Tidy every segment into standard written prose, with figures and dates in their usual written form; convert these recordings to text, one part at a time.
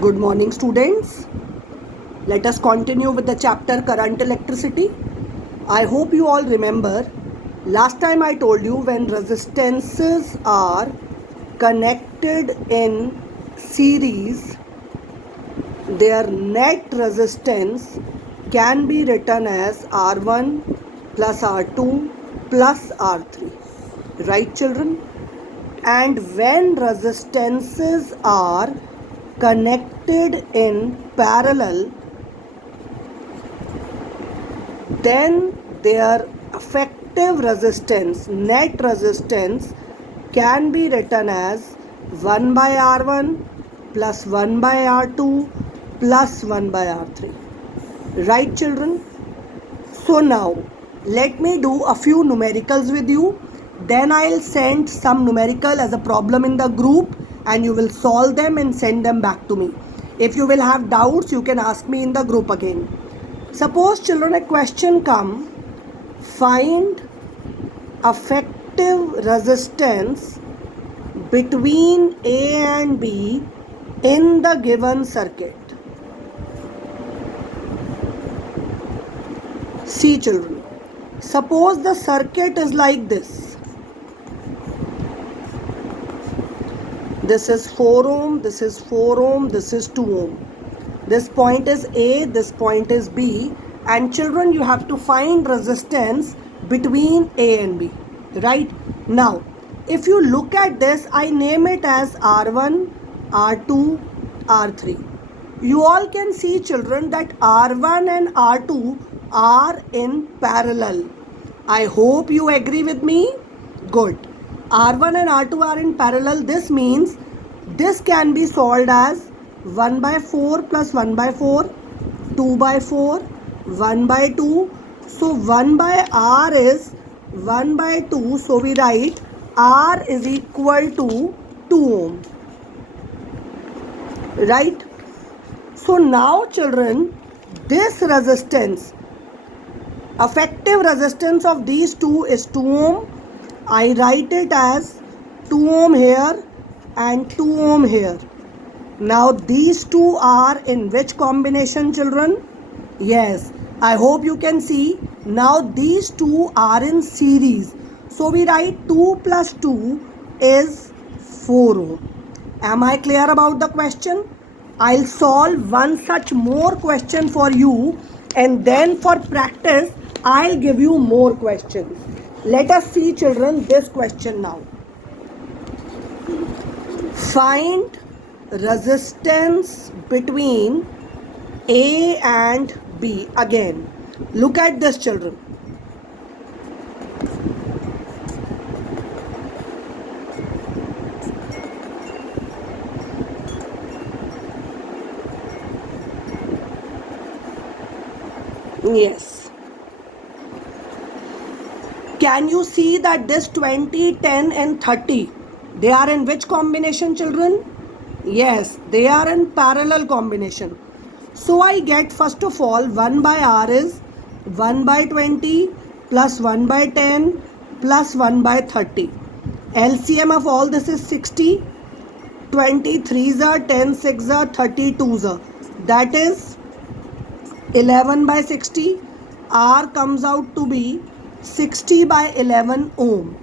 Good morning, students. Let us continue with the chapter Current Electricity. I hope you all remember last time I told you when resistances are connected in series, their net resistance can be written as R1 plus R2 plus R3. Right, children? And when resistances are connected in parallel, then their effective resistance, net resistance, can be written as 1 by R1 plus 1 by R2 plus 1 by R3. Right, children? So now let me do a few numericals with you. Then I'll send some numerical as a problem in the group and you will solve them and send them back to me. If you will have doubts, you can ask me in the group again. Suppose, children, a question come, find effective resistance between A and B in the given circuit. See, children, suppose the circuit is like this. This is 4 ohm, this is 4 ohm, this is 2 ohm. This point is A, this point is B, and children, you have to find resistance between A and B, right? Now, if you look at this, I name it as R1, R2, R3. You all can see, children, that R1 and R2 are in parallel. I hope you agree with me. Good. R1 and R2 are in parallel. This means this can be solved as 1 by 4 plus 1 by 4, 2 by 4, 1 by 2. So 1 by R is 1 by 2. So we write R is equal to 2 ohm. Right? So now, children, this resistance, effective resistance of these two is 2 ohm. I write it as 2 ohm here and 2 ohm here. Now these two are in which combination, children? Yes, I hope you can see. Now these two are in series. So we write 2 plus 2 is 4 ohm. Am I clear about the question? I'll solve one such more question for you, and then for practice I'll give you more questions. Let us see, children, this question now. Find resistance between A and B. Again, look at this, children. Yes. Can you see that this 20, 10 and 30, they are in which combination, children? Yes, they are in parallel combination. So I get, first of all, 1 by R is 1 by 20 plus 1 by 10 plus 1 by 30. LCM of all this is 60. 23s are 10, 6 are 32s are. That is 11 by 60. R comes out to be 60 by 11 ohm.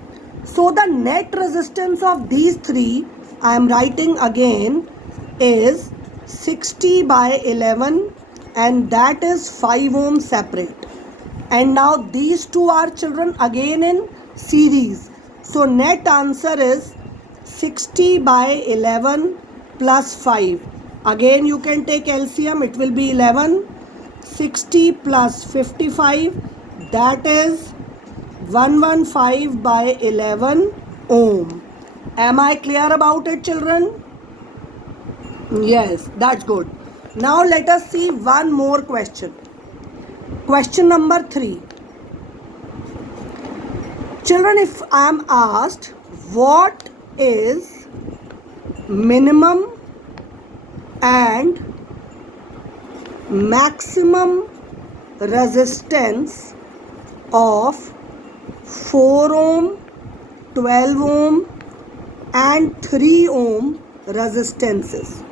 So the net resistance of these three, I am writing again, is 60 by 11, and that is 5 ohm separate. And now these two are, children, again in series. So net answer is 60 by 11 plus 5. Again you can take LCM, it will be 11. 60 plus 55, that is 115 by 11 ohm. Am I clear about it, children? Yes, that's good. Now let us see one more question. Question number 3. Children, if I am asked what is minimum and maximum resistance of 4 ohm, 12 ohm and 3 ohm resistances.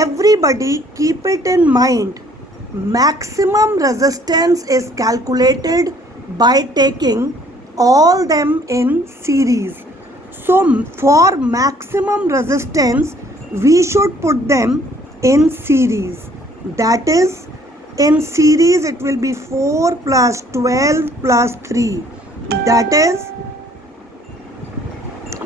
everybody keep it in mind, maximum resistance is calculated by taking all them in series. So for maximum resistance we should put them in series. That is, in series it will be 4 plus 12 plus 3, that is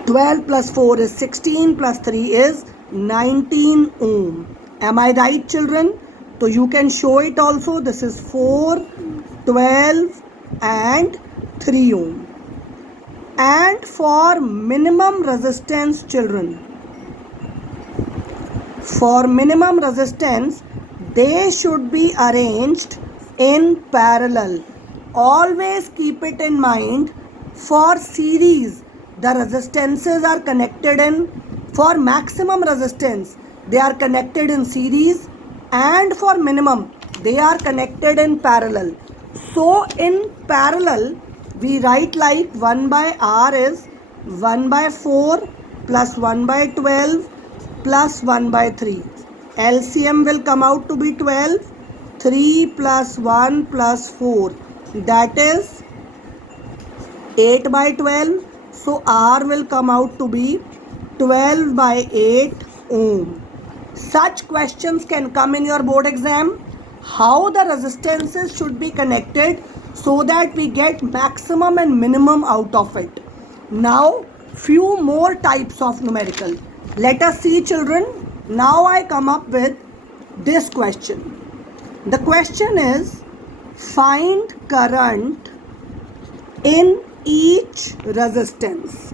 12 plus 4 is 16 plus 3 is 19 ohm. Am I right, children? So you can show it also. This is 4, 12 and 3 ohm. And for minimum resistance, children, for minimum resistance they should be arranged in parallel. Always keep it in mind, for series the resistances are connected in, for maximum resistance they are connected in series, and for minimum they are connected in parallel. So in parallel we write like 1 by R is 1 by 4 plus 1 by 12 plus 1 by 3. LCM will come out to be 12. 3 plus 1 plus 4, that is 8 by 12. So R will come out to be 12 by 8 ohm. Such questions can come in your board exam. How the resistances should be connected so that we get maximum and minimum out of it. Now few more types of numerical. Let us see, children. Now I come up with this question. The question is, find current in each resistance.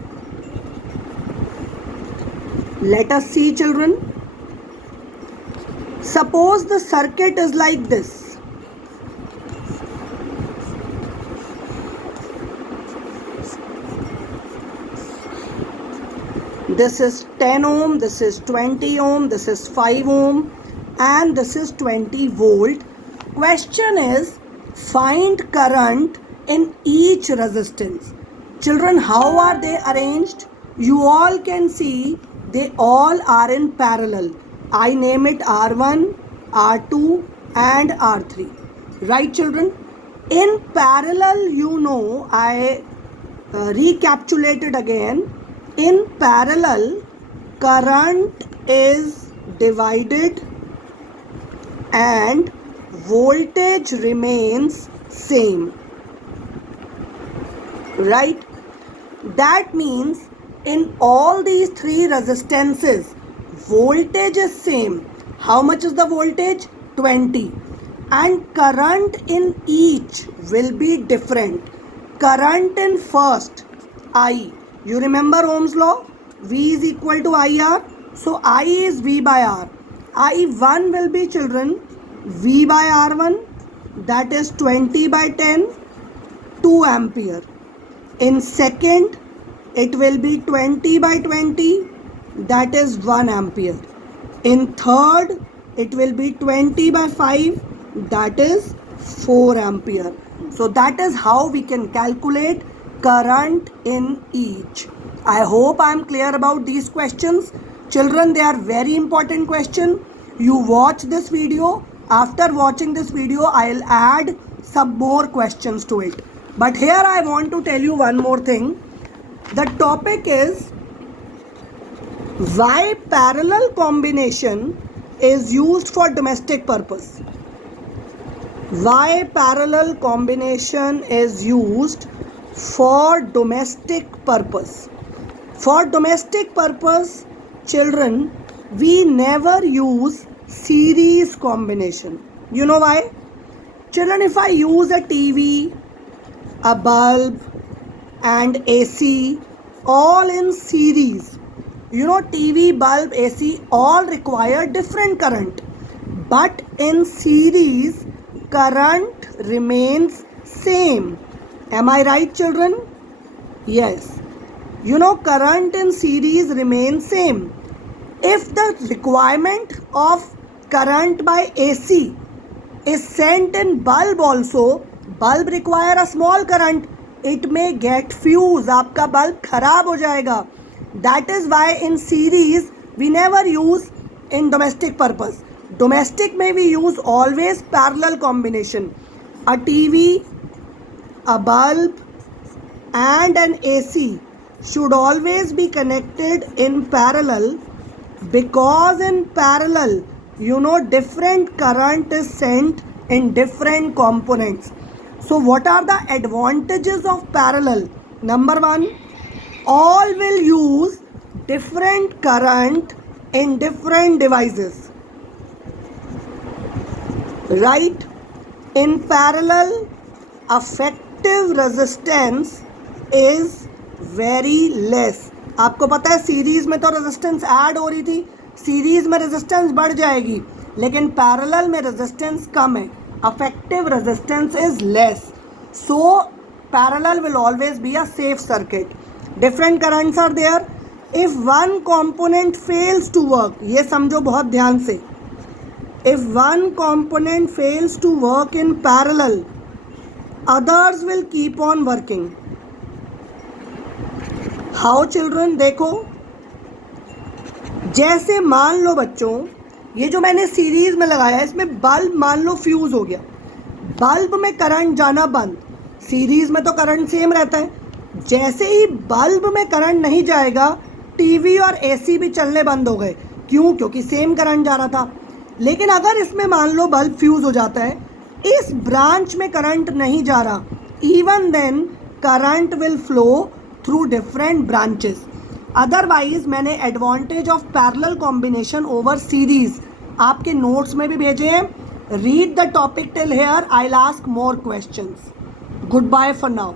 Let us see, children. Suppose the circuit is like this. This is 10 ohm, this is 20 ohm, this is 5 ohm, and this is 20 volt. Question is, find current in each resistance. Children, how are they arranged? You all can see they all are in parallel. I name it R1, R2 and R3. Right, children? In parallel, you know, I recapitulated again. In parallel, current is divided and voltage remains same. Right? That means in all these three resistances, voltage is same. How much is the voltage? 20. And current in each will be different. Current in first, I. You remember Ohm's law? V is equal to IR. So I is V by R. I1 will be, children, V by R1. That is 20 by 10, 2 ampere. In second, it will be 20 by 20. That is 1 ampere. In third, it will be 20 by 5. That is 4 ampere. So that is how we can calculate current in each. I hope I am clear about these questions. Children, they are very important questions. You watch this video. After watching this video, I'll add some more questions to it. But here I want to tell you one more thing. The topic is why parallel combination is used for domestic purpose. Why parallel combination is used for domestic purpose. For domestic purpose, children, we never use series combination. You know why? Children, if I use a TV, a bulb and AC all in series, you know, TV, bulb, AC all require different current. But in series, current remains same. Am I right, children? Yes. You know, current in series remains same. If the requirement of current by AC is sent in bulb also, bulb require a small current. It may get fuse. आपका bulb खराब हो जाएगा. That is why in series we never use in domestic purpose. Domestic में we use always parallel combination. A TV, a bulb and an AC should always be connected in parallel, because in parallel, you know, different current is sent in different components. So what are the advantages of parallel? Number one, all will use different current in different devices, right? In parallel, effective resistance is very less. आपको पता है series में तो resistance add हो रही थी, series में resistance बढ़ जाएगी, लेकिन पैरेलल में रेजिस्टेंस कम है. Effective resistance is less. So parallel will always be a safe circuit. Different currents are there. If one component fails to work, ये समझो बहुत ध्यान से, if one component fails to work in parallel, others will keep on working. How children? देखो, जैसे मान लो बच्चों, ये जो मैंने सीरीज में लगाया है, इसमें बल्ब मान लो फ्यूज हो गया, बल्ब में करंट जाना बंद. सीरीज में तो करंट सेम रहता है. जैसे ही बल्ब में करंट नहीं जाएगा, टीवी और एसी भी चलने बंद हो गए. क्यों? क्योंकि सेम करंट जा रहा था. लेकिन अगर इसमें मान लो बल्ब फ्यूज हो जाता है, इस ब्रांच में करंट नहीं जा रहा, even then current will flow through different branches. Otherwise मैंने advantage of parallel combination over series आपके नोट्स में भी भेजे हैं. Read the topic till here. I will ask more questions. Good bye for now.